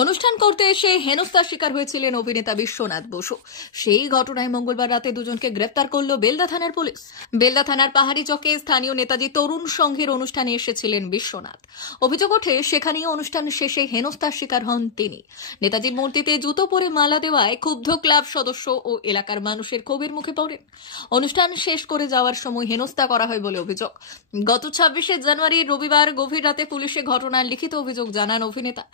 অনুষ্ঠান করতে এসে হেনস্থার শিকার হয়েছিলেন অভিনেতা বিশ্বনাথ বসু। সেই ঘটনায় মঙ্গলবার রাতে দুজনকে গ্রেপ্তার করল বেলদা থানার পুলিশ। বেলদা থানার পাহাড়ি চকে স্থানীয় নেতাজি তরুণ সংঘের অনুষ্ঠানে এসেছিলেন বিশ্বনাথ। অভিযোগ ওঠে সেখানেই অনুষ্ঠান শেষে হেনস্থার শিকার হন তিনি। নেতাজির মূর্তিতে জুতো পরে মালা দেওয়ায় ক্ষুব্ধ ক্লাব সদস্য ও এলাকার মানুষের ক্ষোভের মুখে পড়েন। অনুষ্ঠান শেষ করে যাওয়ার সময় হেনস্থা করা হয় বলে অভিযোগ। গত 26শে জানুয়ারি রবিবার গভীর রাতে পুলিশে ঘটনার লিখিত অভিযোগ জানান অভিনেতা।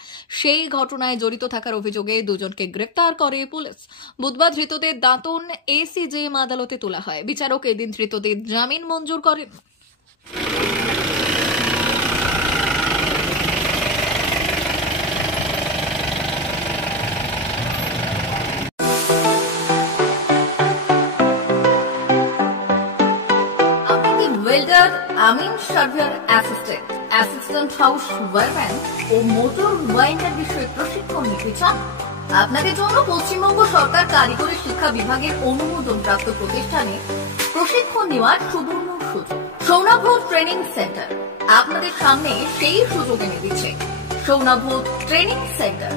সেই ঘটনায় জড়িত থাকার অভিযোগে দুজনকে গ্রেপ্তার করে পুলিশ। বুধবার ধৃতদের দাঁতন এসিজেএম আদালতে তোলা হয়। বিচারক এদিন ধৃতদের জামিন মঞ্জুর করেন। ওয়েল্ডার, আমিন সার্ভেয়ার অ্যাসিস্ট্যান্ট হাউস ওয়ারম্যান ও মোটর ওয়াইন্ডার বিষয়ে প্রশিক্ষণ নিতে চান? আপনাদের জন্য পশ্চিমবঙ্গ সরকার কারিগরি শিক্ষা বিভাগের অনুমোদনপ্রাপ্ত প্রতিষ্ঠানে প্রশিক্ষণ নেওয়ার সুবর্ণ সুযোগ। সৌনাভ ট্রেনিং সেন্টার আপনাদের সামনে সেই সুযোগ এনে দিচ্ছে। সৌনাভ ট্রেনিং সেন্টার,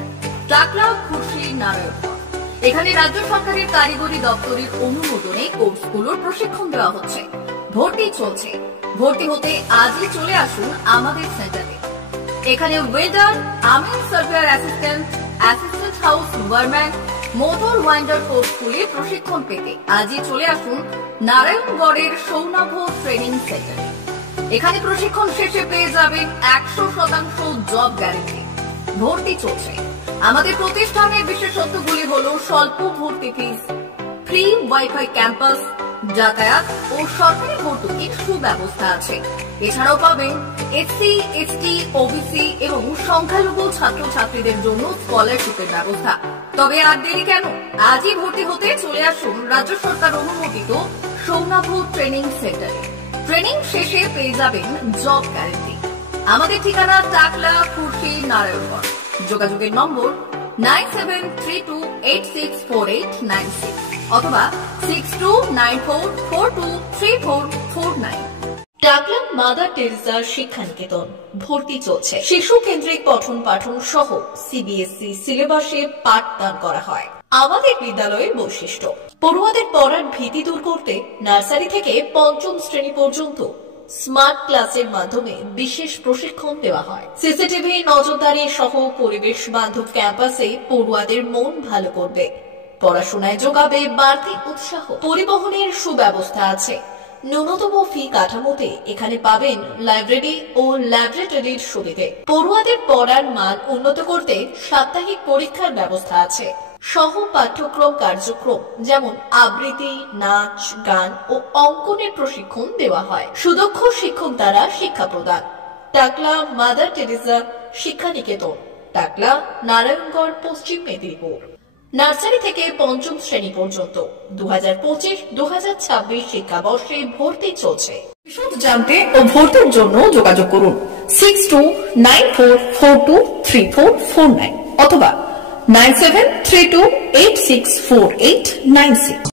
টাকলা, খুরশি, নারায়ণগঞ্জ। এখানে রাজ্য সরকারের কারিগরি দপ্তরের অনুমোদনে কোর্সগুলোর প্রশিক্ষণ দেওয়া হচ্ছে। ভর্তি চলছে। ভর্তি হতে আজই চলে আসুন আমাদের সেন্টারে। এখানে ওয়েল্ডার, আমিন surveyor assistant house wireman, motor winder কোর্সগুলির প্রশিক্ষণ পেতে আজই চলে আসুন নারায়ণগড়ের সৌনাভ ট্রেনিং সেন্টারে। এখানে প্রশিক্ষণ শেষে পেয়ে যাবেন 100% জব গ্যারান্টি। ভর্তি চলছে। আমাদের প্রতিষ্ঠানের বিশেষত্বগুলি হলো স্বল্প ভর্তি ফিস, ফ্রি ওয়াইফাই ক্যাম্পাস, যাতায়াত ও সরকারি ভর্তুকির সুব্যবস্থা আছে। এছাড়াও পাবেন এসসি, এসটি, ওবিসি এবং সংখ্যালঘু ছাত্রছাত্রীদের জন্য স্কলারশিপের ব্যবস্থা। তবে আর দেরি কেন? আজই ভর্তি হতে চলে আসুন রাজ্য সরকার অনুমোদিত সৌনাভ ট্রেনিং সেন্টারে। ট্রেনিং শেষে পেয়ে যাবেন জব গ্যারান্টি। আমাদের ঠিকানা টাকলা, খুরশি, নারায়ণগঞ্জ। যোগাযোগের নম্বর 9732864896 অথবা 6294423449। টাকলা মাদার টেরেসা শিক্ষানিকেতন। ভর্তি চলছে। শিশু কেন্দ্রিক পঠন পাঠন সহ সিবিএসই সিলেবাসে পাঠদান করা হয়। আমাদের বিদ্যালয়ের বৈশিষ্ট্য: পড়ুয়াদের পড়ার ভীতি দূর করতে নার্সারি থেকে 5ম শ্রেণী পর্যন্ত স্মার্ট ক্লাসের মাধ্যমে বিশেষ প্রশিক্ষণ দেওয়া হয়। সিসিটিভি নজরদারি সহ পরিবেশ বান্ধব ক্যাম্পাসে পড়ুয়াদের মন ভালো করবে। পড়াশোনায় যোগাবে বাড়তি উৎসাহ। পরিবহনের সুব্যবস্থা আছে। ন্যূনতম ফি কাঠামোতে এখানে পাবেন লাইব্রেরি ও ল্যাবরেটরির সুবিধে। পড়ুয়াদের পড়ার মান উন্নত করতে সাপ্তাহিক পরীক্ষার ব্যবস্থা আছে। সহ পাঠ্যক্রম কার্যক্রম যেমন আবৃত্তি, নাচ, গান ও অঙ্কনের প্রশিক্ষণ দেওয়া হয়। সুদক্ষ শিক্ষক দ্বারা শিক্ষা প্রদান। টাকলা মাদার টেরেসা শিক্ষানিকেতন, টাকলা, নারায়ণগড়, পশ্চিম মেদিনীপুর। নার্সারি থেকে 5ম শ্রেণী পর্যন্ত 2025-2026 শিক্ষাবর্ষে ভর্তি চলছে। বিশদ জানতে ও ভর্তির জন্য যোগাযোগ করুন 6294423449 অথবা 9732864896।